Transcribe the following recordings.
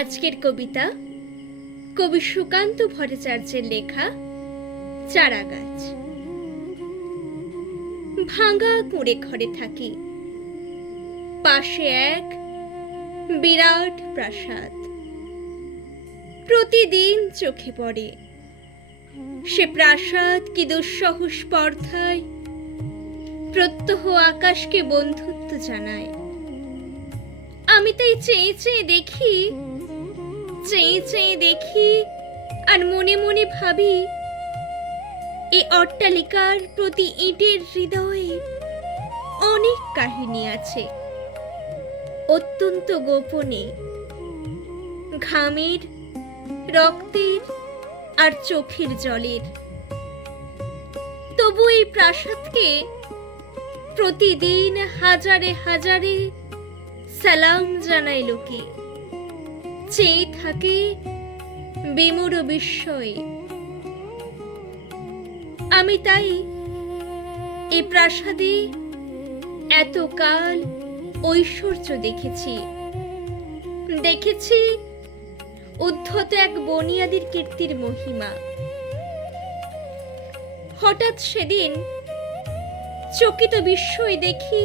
আজকের কবিতা কবি সুকান্ত ভট্টাচার্যের লেখা চারাগাছ। ভাঙা কুঁড়ে ঘরে থাকি, পাশে এক বিরাট প্রাসাদ। প্রতিদিন চোখে পড়ে সে প্রাসাদ কি দুঃসহ স্পর্ধায় প্রত্যহ আকাশকে বন্ধুত্ব জানায়। আমি তাই চেয়ে চেয়ে দেখি আর মনে মনে ভাবি, এ অট্টালিকার প্রতি ইটের হৃদয়ে অনেক কাহিনী আছে, অত্যন্ত গোপনে, ঘামের, রক্তের আর চোখের জলের। তবু এই প্রাসাদকে প্রতিদিন হাজারে হাজারে সালাম জানায় লোকে, চেয়ে থাকে বিমূঢ় বিস্ময়ে। আমি তাই এই প্রাসাদে এতকাল ঐশ্বর্য দেখেছি উদ্ধত এক বনিয়াদির কীর্তির মহিমা। হঠাৎ সেদিন চকিত বিস্ময় দেখি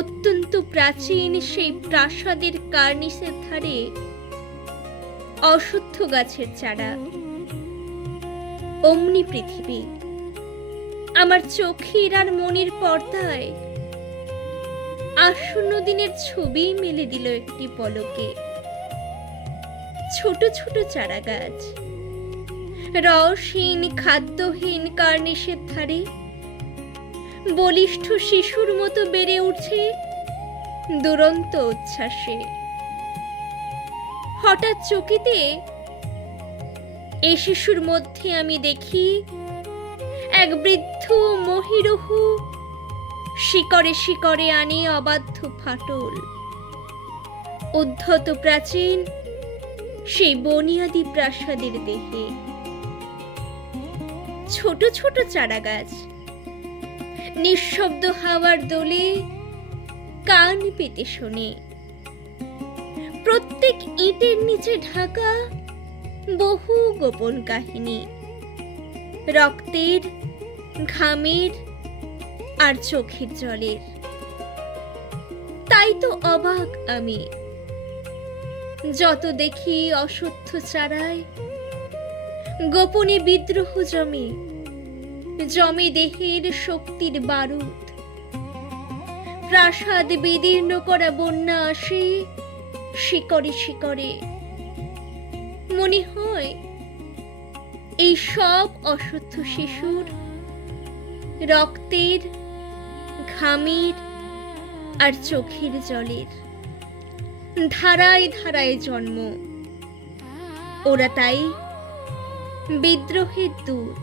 অত্যন্ত প্রাচীন সেই প্রাসাদের কার্নিসের ধারে অশ্বত্থ গাছের চারা। অমনি পৃথিবী আমার চোখের আর মনের পর্দায় আসন্ন দিনের ছবি মেলে দিল একটি পলকে। ছোট ছোট চারা গাছ রসহীন খাদ্যহীন কার্নিসের ধারে বলিষ্ঠ শিশুর মতো বেড়ে উঠে দুরন্ত উচ্ছ্বাসে। হঠাৎ চকিতে এ শিশুর মধ্যে আমি দেখি এক বৃদ্ধ মহিরুহু শিকড়ে শিকড়ে আনে অবাধ্য ফাটল। উদ্ধত প্রাচীন সেই বনিয়াদি প্রাসাদের দেহে ছোট ছোট চারা গাছ নিঃশব্দ হাওয়ার দোলে কান পেতে শোনে। প্রত্যেক ইটের নিচে ঢাকা বহু গোপন কাহিনী, রক্তের, ঘামের আর চোখের জলের। তাই তো অবাক আমি যত দেখি অশ্বত্থ চারায় গোপনে বিদ্রোহ জমে দেহের শক্তির বারুদ। প্রাসাদ বিদীর্ণ করা বন্যা আসে শিকড়ে শিকড়ে। মনে হয় এই সব অশ্বত্থ শিশুর রক্তের, ঘামের আর চোখের জলের ধারায় ধারায় জন্ম। ওরা তাই বিদ্রোহের দূত।